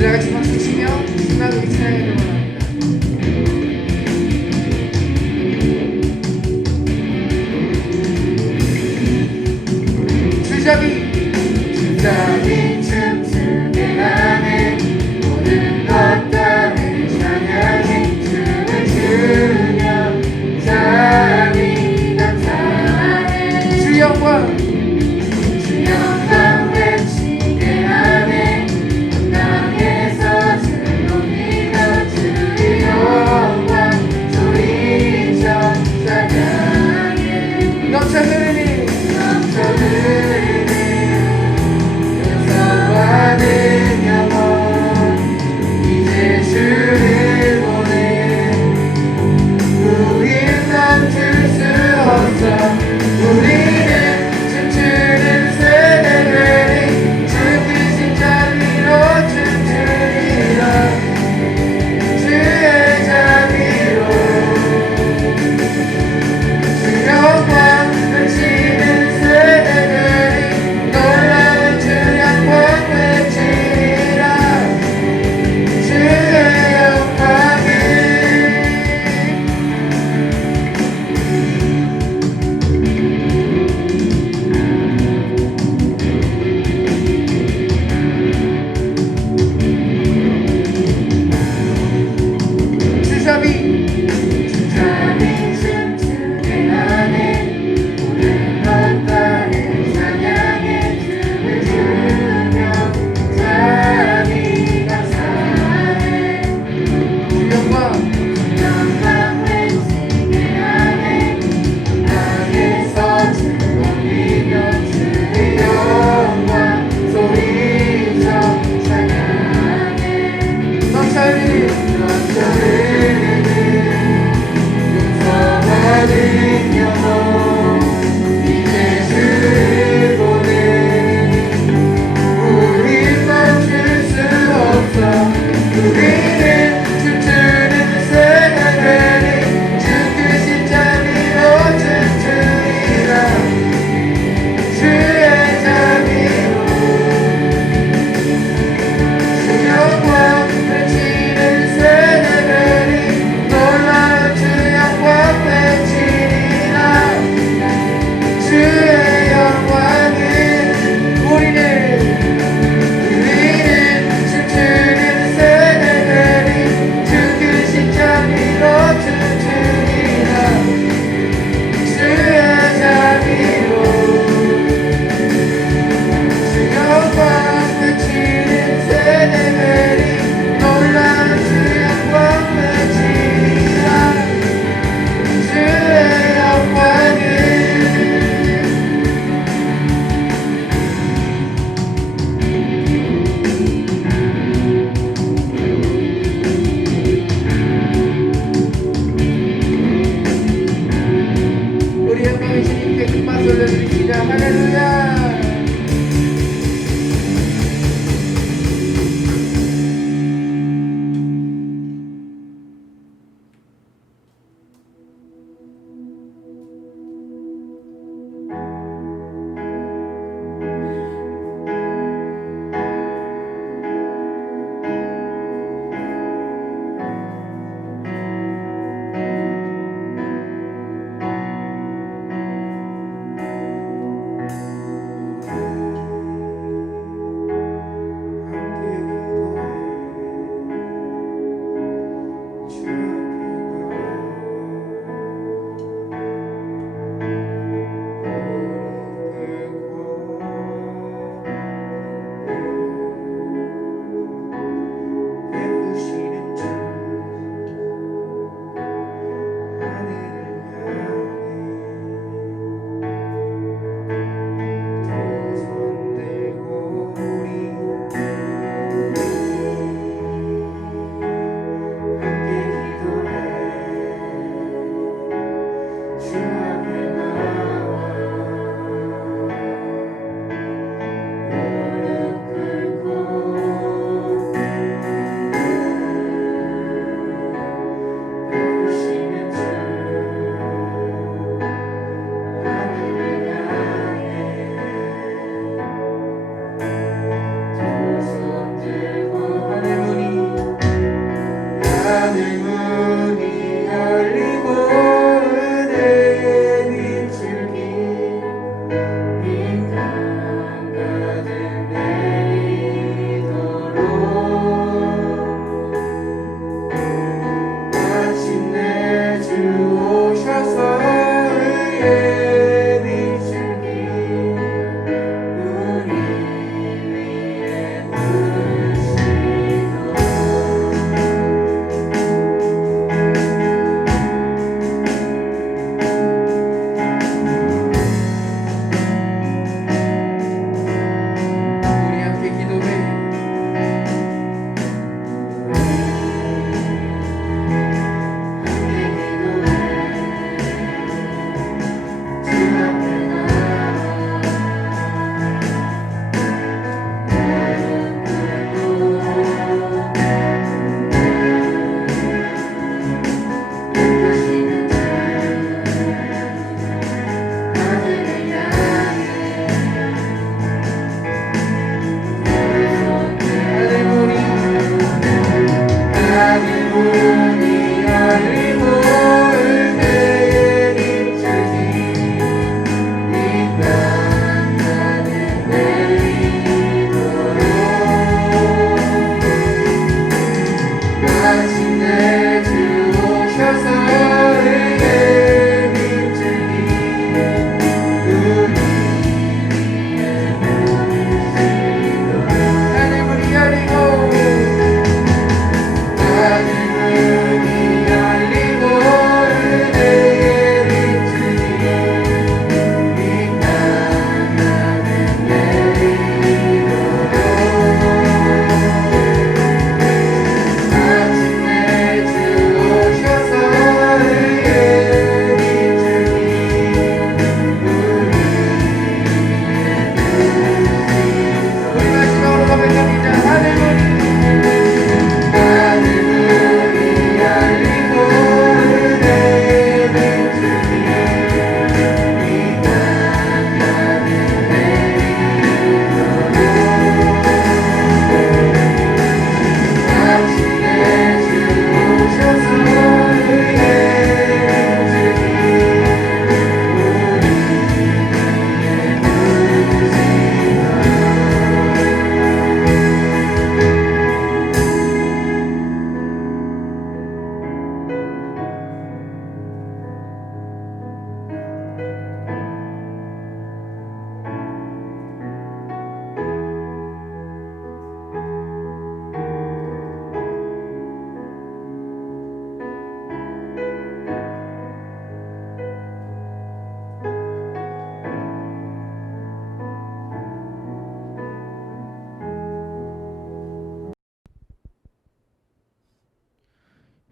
우리 다 같이 박수 치며 신나게 찬양하기를 원합니다. 주잡이 춤추게 하네 모든 것 다를 찬양해 춤을 추며 자비 감사하네 주 영광 주 영광 외치게 하네 온 땅에서 주 높이며 주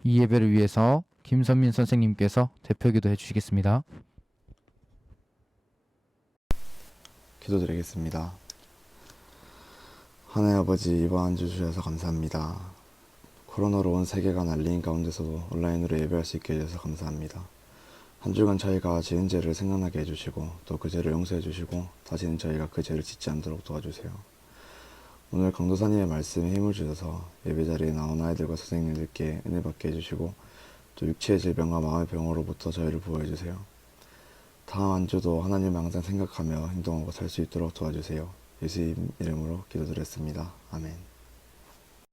이 예배를 위해서 김선민 선생님께서 대표기도 해주시겠습니다. 기도드리겠습니다. 하나님 아버지, 이번 한 주 주셔서 감사합니다. 코로나로 온 세계가 난리인 가운데서도 온라인으로 예배할 수 있게 해주셔서 감사합니다. 한 주간 저희가 지은 죄를 생각나게 해주시고 또 그 죄를 용서해 주시고 다시는 저희가 그 죄를 짓지 않도록 도와주세요. 오늘 강도사님의 말씀에 힘을 주셔서 예배자리에 나온 아이들과 선생님들께 은혜 받게 해주시고 또 육체의 질병과 마음의 병으로부터 저희를 보호해 주세요. 다음 한 주도 하나님을 항상 생각하며 행동하고 살 수 있도록 도와주세요. 예수님 이름으로 기도드렸습니다. 아멘.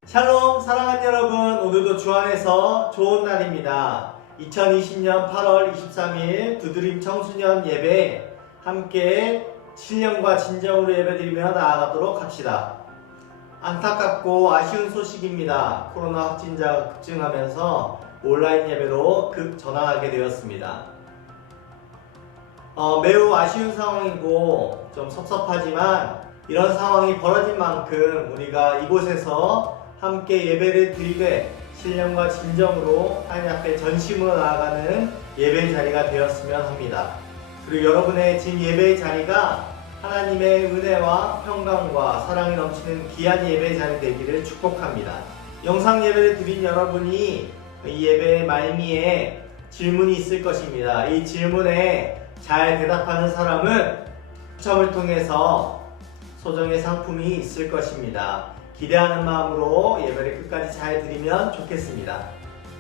샬롬 사랑하는 여러분, 오늘도 주 안에서 좋은 날입니다. 2020년 8월 23일 두드림 청소년 예배 함께 신령과 진정으로 예배드리며 나아가도록 합시다. 안타깝고 아쉬운 소식입니다. 코로나 확진자가 급증하면서 온라인 예배로 전환하게 되었습니다. 매우 아쉬운 상황이고 좀 섭섭하지만 이런 상황이 벌어진 만큼 우리가 이곳에서 함께 예배를 드리되 신령과 진정으로 하나님 앞에 전심으로 나아가는 예배의 자리가 되었으면 합니다. 그리고 여러분의 진 예배의 자리가 하나님의 은혜와 평강과 사랑이 넘치는 귀한 예배의 자리 되기를 축복합니다. 영상 예배를 드린 여러분이 이 예배의 말미에 질문이 있을 것입니다. 이 질문에 잘 대답하는 사람은 추첨을 통해서 소정의 상품이 있을 것입니다. 기대하는 마음으로 예배를 끝까지 잘 드리면 좋겠습니다.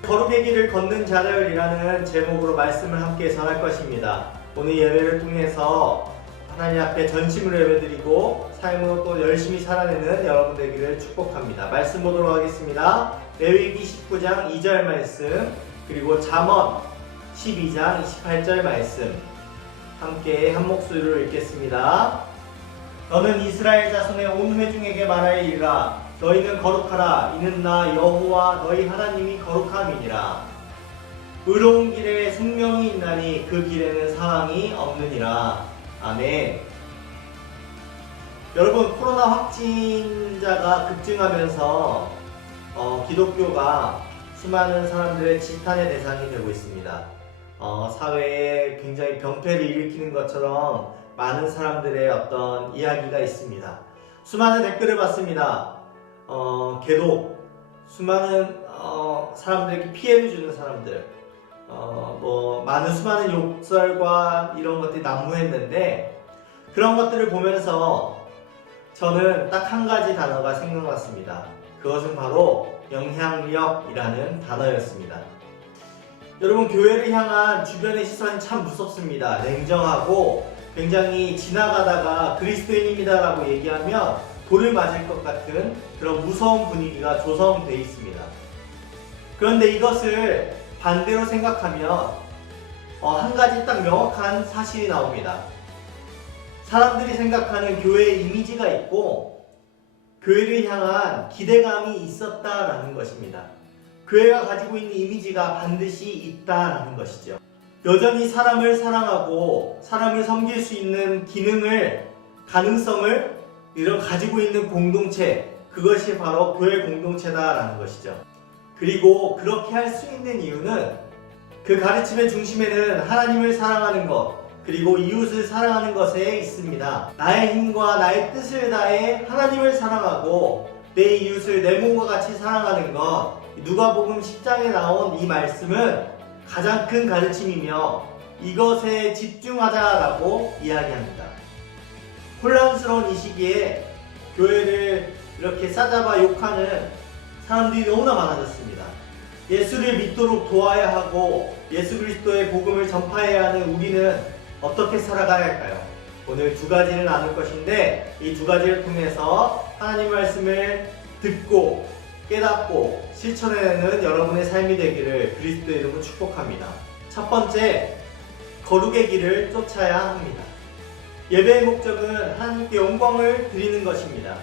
거룩의 길을 걷는 자들이라는 제목으로 말씀을 함께 전할 것입니다. 오늘 예배를 통해서 하나님 앞에 전심으로 예배드리고 삶으로 또 열심히 살아내는 여러분 되기를 축복합니다. 말씀 보도록 하겠습니다. 레위기 19장 2절 말씀, 그리고 잠언 12장 28절 말씀 함께 한 목소리로 읽겠습니다. 너는 이스라엘 자손의 온 회중에게 말하리라. 너희는 거룩하라. 이는 나 여호와 너희 하나님이 거룩함이니라. 의로운 길에 생명이 있나니 그 길에는 사망이 없느니라. 아멘. 여러분, 코로나 확진자가 급증하면서 기독교가 수많은 사람들의 지탄의 대상이 되고 있습니다. 사회에 굉장히 병폐를 일으키는 것처럼 많은 사람들의 어떤 이야기가 있습니다. 수많은 댓글을 봤습니다. 개독, 수많은 사람들에게 피해를 주는 사람들, 수많은 욕설과 이런 것들이 난무했는데, 그런 것들을 보면서 저는 딱 한 가지 단어가 생각났습니다. 그것은 바로 영향력이라는 단어였습니다. 여러분, 교회를 향한 주변의 시선이 참 무섭습니다. 냉정하고 굉장히 지나가다가 그리스도인입니다 라고 얘기하면 돌을 맞을 것 같은 그런 무서운 분위기가 조성되어 있습니다. 그런데 이것을 반대로 생각하면 한 가지 딱 명확한 사실이 나옵니다. 사람들이 생각하는 교회의 이미지가 있고 교회를 향한 기대감이 있었다라는 것입니다. 교회가 가지고 있는 이미지가 반드시 있다라는 것이죠. 여전히 사람을 사랑하고 사람을 섬길 수 있는 가능성을 가지고 있는 공동체, 그것이 바로 교회 공동체다라는 것이죠. 그리고 그렇게 할 수 있는 이유는 그 가르침의 중심에는 하나님을 사랑하는 것, 그리고 이웃을 사랑하는 것에 있습니다. 나의 힘과 나의 뜻을 다해 하나님을 사랑하고 내 이웃을 내 몸과 같이 사랑하는 것, 누가복음 10장에 나온 이 말씀은 가장 큰 가르침이며 이것에 집중하자라고 이야기합니다. 혼란스러운 이 시기에 교회를 이렇게 싸잡아 욕하는 사람들이 너무나 많아졌습니다. 예수를 믿도록 도와야 하고 예수 그리스도의 복음을 전파해야 하는 우리는 어떻게 살아가야 할까요? 오늘 두 가지를 나눌 것인데, 이 두 가지를 통해서 하나님 말씀을 듣고 깨닫고 실천해내는 여러분의 삶이 되기를 그리스도의 이름으로 축복합니다. 첫 번째, 거룩의 길을 쫓아야 합니다. 예배의 목적은 하나님께 영광을 드리는 것입니다.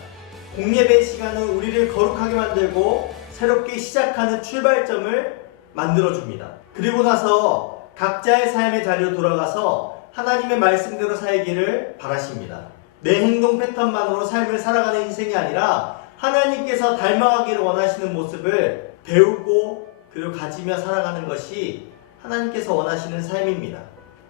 공예배의 시간은 우리를 거룩하게 만들고 새롭게 시작하는 출발점을 만들어줍니다. 그리고 나서 각자의 삶의 자리로 돌아가서 하나님의 말씀대로 살기를 바라십니다. 내 행동 패턴만으로 삶을 살아가는 인생이 아니라 하나님께서 닮아가기를 원하시는 모습을 배우고 그리고 가지며 살아가는 것이 하나님께서 원하시는 삶입니다.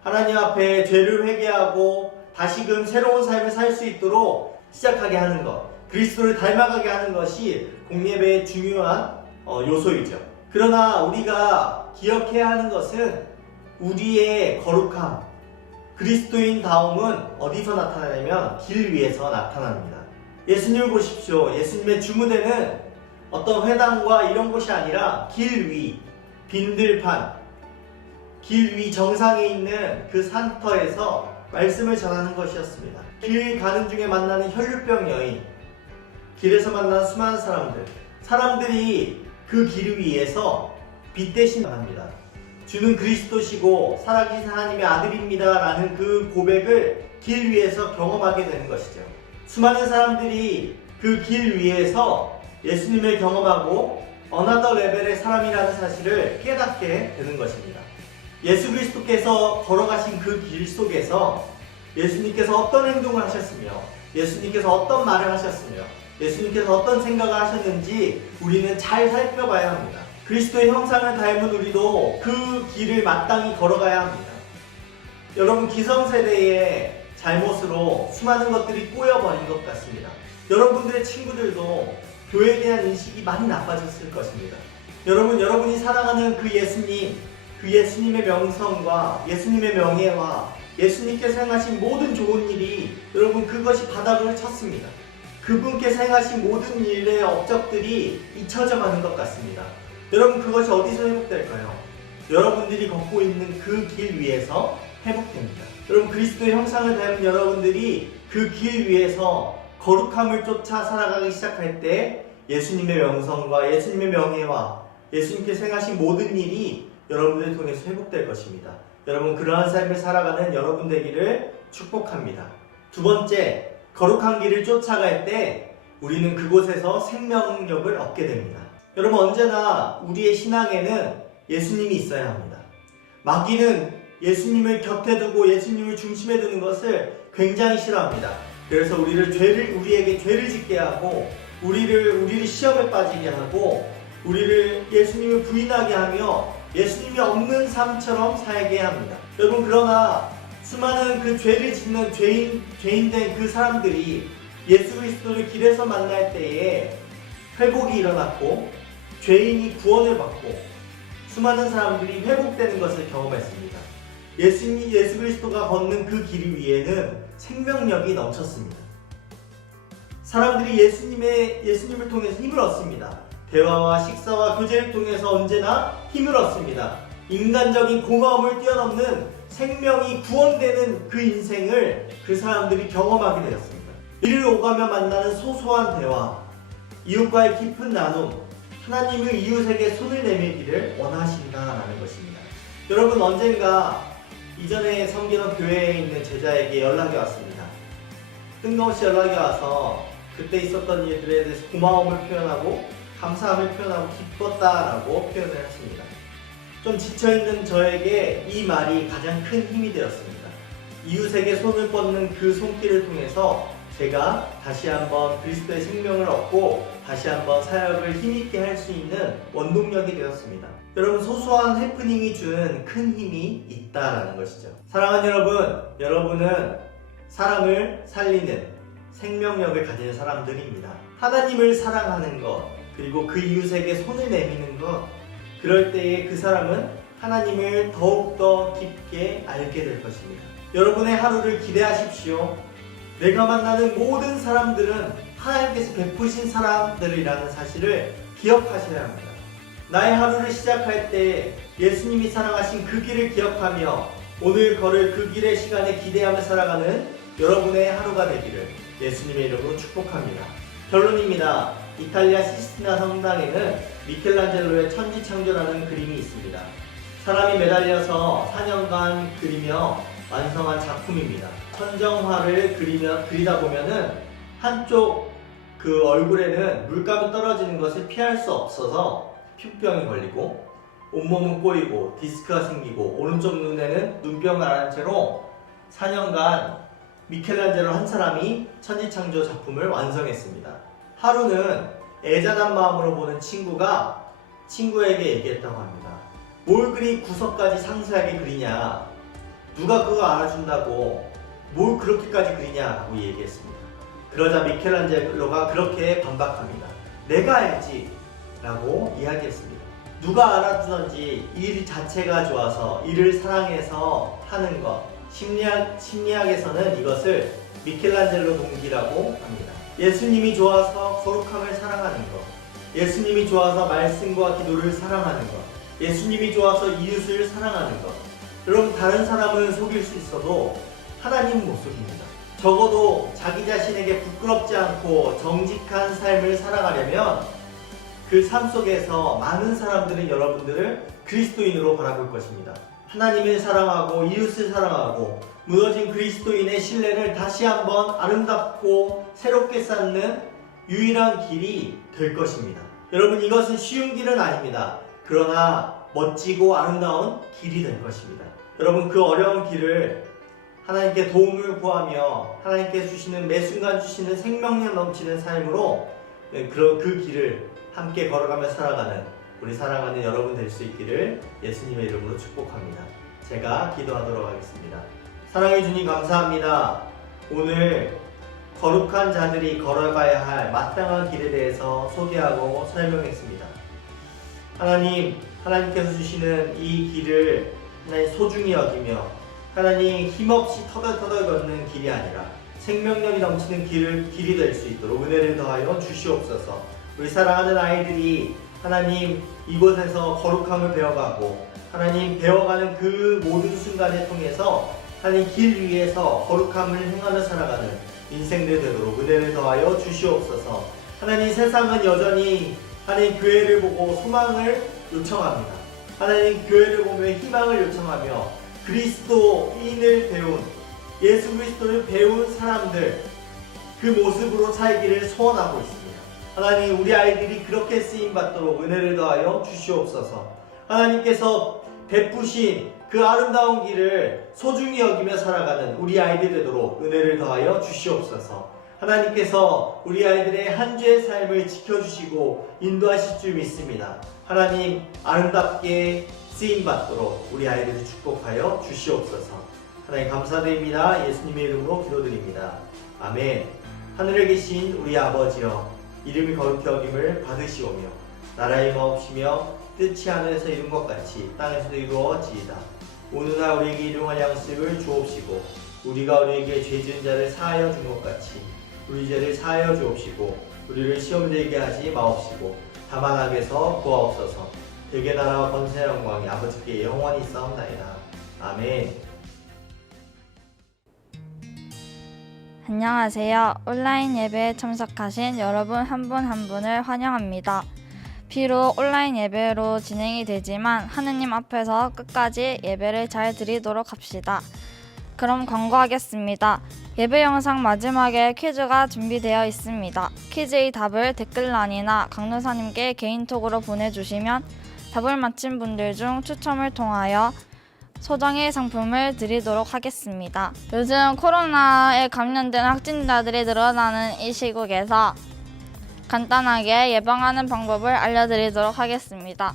하나님 앞에 죄를 회개하고 다시금 새로운 삶을 살 수 있도록 시작하게 하는 것, 그리스도를 닮아가게 하는 것이 공예배의 중요한 요소이죠. 그러나 우리가 기억해야 하는 것은 우리의 거룩함, 그리스도인다움은 어디서 나타나냐면 길 위에서 나타납니다. 예수님을 보십시오. 예수님의 주무대는 어떤 회당과 이런 곳이 아니라 길 위, 빈들판, 길 위 정상에 있는 그 산터에서 말씀을 전하는 것이었습니다. 길 가는 중에 만나는 혈류병 여인, 길에서 만나는 수많은 사람들이 그 길 위에서 빛 대신 나갑니다. 주는 그리스도시고 살아계신 하나님의 아들입니다 라는 그 고백을 길 위에서 경험하게 되는 것이죠. 수많은 사람들이 그 길 위에서 예수님을 경험하고 어나더 레벨의 사람이라는 사실을 깨닫게 되는 것입니다. 예수 그리스도께서 걸어가신 그 길 속에서 예수님께서 어떤 행동을 하셨으며 예수님께서 어떤 말을 하셨으며 예수님께서 어떤 생각을 하셨는지 우리는 잘 살펴봐야 합니다. 그리스도의 형상을 닮은 우리도 그 길을 마땅히 걸어가야 합니다. 여러분, 기성세대의 잘못으로 수많은 것들이 꼬여버린 것 같습니다. 여러분들의 친구들도 교회에 대한 인식이 많이 나빠졌을 것입니다. 여러분이 사랑하는 그 예수님, 그 예수님의 명성과 예수님의 명예와 예수님께서 행하신 모든 좋은 일이 여러분 그것이 바닥을 쳤습니다. 그분께서 행하신 모든 일의 업적들이 잊혀져 가는 것 같습니다. 여러분, 그것이 어디서 회복될까요? 여러분들이 걷고 있는 그 길 위에서 회복됩니다. 여러분, 그리스도의 형상을 닮은 여러분들이 그 길 위에서 거룩함을 쫓아 살아가기 시작할 때 예수님의 명성과 예수님의 명예와 예수님께서 행하신 모든 일이 여러분들을 통해서 회복될 것입니다. 여러분, 그러한 삶을 살아가는 여러분 되기를 축복합니다. 두 번째, 거룩한 길을 쫓아갈 때 우리는 그곳에서 생명력을 얻게 됩니다. 여러분, 언제나 우리의 신앙에는 예수님이 있어야 합니다. 마귀는 예수님을 곁에 두고 예수님을 중심에 두는 것을 굉장히 싫어합니다. 그래서 우리에게 죄를 짓게 하고 우리를 시험에 빠지게 하고 우리를 예수님을 부인하게 하며 예수님이 없는 삶처럼 살게 합니다. 여러분, 그러나 수많은 그 죄를 짓는 죄인된 그 사람들이 예수 그리스도를 길에서 만날 때에 회복이 일어났고 죄인이 구원을 받고 수많은 사람들이 회복되는 것을 경험했습니다. 예수 그리스도가 걷는 그 길 위에는 생명력이 넘쳤습니다. 사람들이 예수님을 통해서 힘을 얻습니다. 대화와 식사와 교제를 통해서 언제나 힘을 얻습니다. 인간적인 고마움을 뛰어넘는 생명이 구원되는 그 인생을 그 사람들이 경험하게 되었습니다. 이를 오가며 만나는 소소한 대화, 이웃과의 깊은 나눔, 하나님의 이웃에게 손을 내밀기를 원하신다라는 것입니다. 여러분, 언젠가 이전에 섬기던 교회에 있는 제자에게 연락이 왔습니다. 뜬금없이 연락이 와서 그때 있었던 일들에 대해서 고마움을 표현하고 감사함을 표현하고 기뻤다라고 표현을 했습니다. 좀 지쳐있는 저에게 이 말이 가장 큰 힘이 되었습니다. 이웃에게 손을 뻗는 그 손길을 통해서 제가 다시 한번 그리스도의 생명을 얻고 다시 한번 사역을 힘있게 할 수 있는 원동력이 되었습니다. 여러분, 소소한 해프닝이 주는 큰 힘이 있다라는 것이죠. 사랑하는 여러분, 여러분은 사람을 살리는 생명력을 가진 사람들입니다. 하나님을 사랑하는 것, 그리고 그 이웃에게 손을 내미는 것, 그럴 때에 그 사람은 하나님을 더욱더 깊게 알게 될 것입니다. 여러분의 하루를 기대하십시오. 내가 만나는 모든 사람들은 하나님께서 베푸신 사람들이라는 사실을 기억하셔야 합니다. 나의 하루를 시작할 때 예수님이 사랑하신 그 길을 기억하며 오늘 걸을 그 길의 시간에 기대하며 살아가는 여러분의 하루가 되기를 예수님의 이름으로 축복합니다. 결론입니다. 이탈리아 시스티나 성당에는 미켈란젤로의 천지창조라는 그림이 있습니다. 사람이 매달려서 4년간 그리며 완성한 작품입니다. 천정화를 그리다 보면은 한쪽 그 얼굴에는 물감이 떨어지는 것을 피할 수 없어서 피부병이 걸리고 온몸은 꼬이고 디스크가 생기고 오른쪽 눈에는 눈병을 앓은 채로 4년간 미켈란젤로 한 사람이 천지창조 작품을 완성했습니다. 하루는 애잔한 마음으로 보는 친구가 친구에게 얘기했다고 합니다. 뭘 그리 구석까지 상세하게 그리냐? 누가 그거 알아준다고 뭘 그렇게까지 그리냐고 얘기했습니다. 그러자 미켈란젤로가 그렇게 반박합니다. 내가 알지 라고 이야기했습니다. 누가 알아주던지 일 자체가 좋아서 일을 사랑해서 하는 것, 심리학에서는 이것을 미켈란젤로 동기라고 합니다. 예수님이 좋아서 거룩함을 사랑하는 것, 예수님이 좋아서 말씀과 기도를 사랑하는 것, 예수님이 좋아서 이웃을 사랑하는 것. 여러분, 다른 사람은 속일 수 있어도 하나님은 못 속입니다. 적어도 자기 자신에게 부끄럽지 않고 정직한 삶을 살아가려면 그 삶 속에서 많은 사람들은 여러분들을 그리스도인으로 바라볼 것입니다. 하나님을 사랑하고 이웃을 사랑하고 무너진 그리스도인의 신뢰를 다시 한번 아름답고 새롭게 쌓는 유일한 길이 될 것입니다. 여러분, 이것은 쉬운 길은 아닙니다. 그러나 멋지고 아름다운 길이 될 것입니다. 여러분, 그 어려운 길을 하나님께 도움을 구하며 하나님께 주시는 매 순간 주시는 생명력 넘치는 삶으로 그 길을 함께 걸어가며 살아가는 우리 사랑하는 여러분 될 수 있기를 예수님의 이름으로 축복합니다. 제가 기도하도록 하겠습니다. 사랑해 주님 감사합니다. 오늘 거룩한 자들이 걸어가야 할 마땅한 길에 대해서 소개하고 설명했습니다. 하나님께서 주시는 이 길을 하나님 소중히 여기며 하나님 힘없이 터덜터덜 걷는 길이 아니라 생명력이 넘치는 길이 될 수 있도록 은혜를 더하여 주시옵소서. 우리 사랑하는 아이들이 하나님 이곳에서 거룩함을 배워가고 하나님 배워가는 그 모든 순간을 통해서 하나님 길 위에서 거룩함을 행하며 살아가는 인생들 되도록 은혜를 더하여 주시옵소서. 하나님 세상은 여전히 하나님 교회를 보고 소망을 요청합니다. 하나님 교회를 보며 희망을 요청하며 그리스도인을 배운 예수 그리스도를 배운 사람들 그 모습으로 살기를 소원하고 있습니다. 하나님 우리 아이들이 그렇게 쓰임받도록 은혜를 더하여 주시옵소서. 하나님께서 베푸신 그 아름다운 길을 소중히 여기며 살아가는 우리 아이들 되도록 은혜를 더하여 주시옵소서. 하나님께서 우리 아이들의 한 주의 삶을 지켜주시고 인도하실 줄 믿습니다. 하나님 아름답게 쓰임받도록 우리 아이들을 축복하여 주시옵소서. 하나님 감사드립니다. 예수님의 이름으로 기도드립니다. 아멘. 하늘에 계신 우리 아버지여, 이름이 거룩히 여김을 받으시오며 나라의 마옵시며 뜻이 하늘에서 이룬 것 같이 땅에서도 이루어지이다. 오늘날 우리에게 일용할 양식을 주옵시고 우리가 우리에게 죄 지은 자를 사하여 준 것 같이 우리 죄를 사하여 주옵시고 우리를 시험에 들게 하지 마옵시고 다만 악에서 구하옵소서. 대개 나라와 권세와 영광이 아버지께 영원히 있사옵나이다. 아멘. 안녕하세요. 온라인 예배에 참석하신 여러분 한 분 한 분을 환영합니다. 비록 온라인 예배로 진행이 되지만 하느님 앞에서 끝까지 예배를 잘 드리도록 합시다. 그럼 광고하겠습니다. 예배 영상 마지막에 퀴즈가 준비되어 있습니다. 퀴즈의 답을 댓글란이나 강도사님께 개인톡으로 보내주시면 답을 맞힌 분들 중 추첨을 통하여 소정의 상품을 드리도록 하겠습니다. 요즘 코로나에 감염된 확진자들이 늘어나는 이 시국에서 간단하게 예방하는 방법을 알려드리도록 하겠습니다.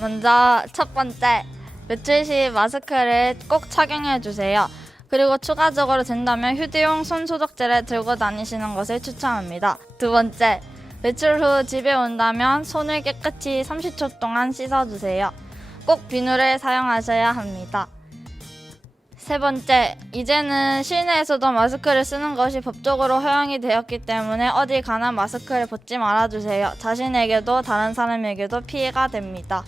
먼저 첫 번째, 외출 시 마스크를 꼭 착용해주세요. 그리고 추가적으로 된다면 휴대용 손소독제를 들고 다니시는 것을 추천합니다. 두 번째, 외출 후 집에 온다면 손을 깨끗이 30초 동안 씻어주세요. 꼭 비누를 사용하셔야 합니다. 세 번째, 이제는 실내에서도 마스크를 쓰는 것이 법적으로 허용이 되었기 때문에 어디 가나 마스크를 벗지 말아주세요. 자신에게도 다른 사람에게도 피해가 됩니다.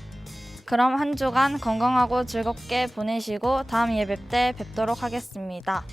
그럼 한 주간 건강하고 즐겁게 보내시고 다음 예배 때 뵙도록 하겠습니다.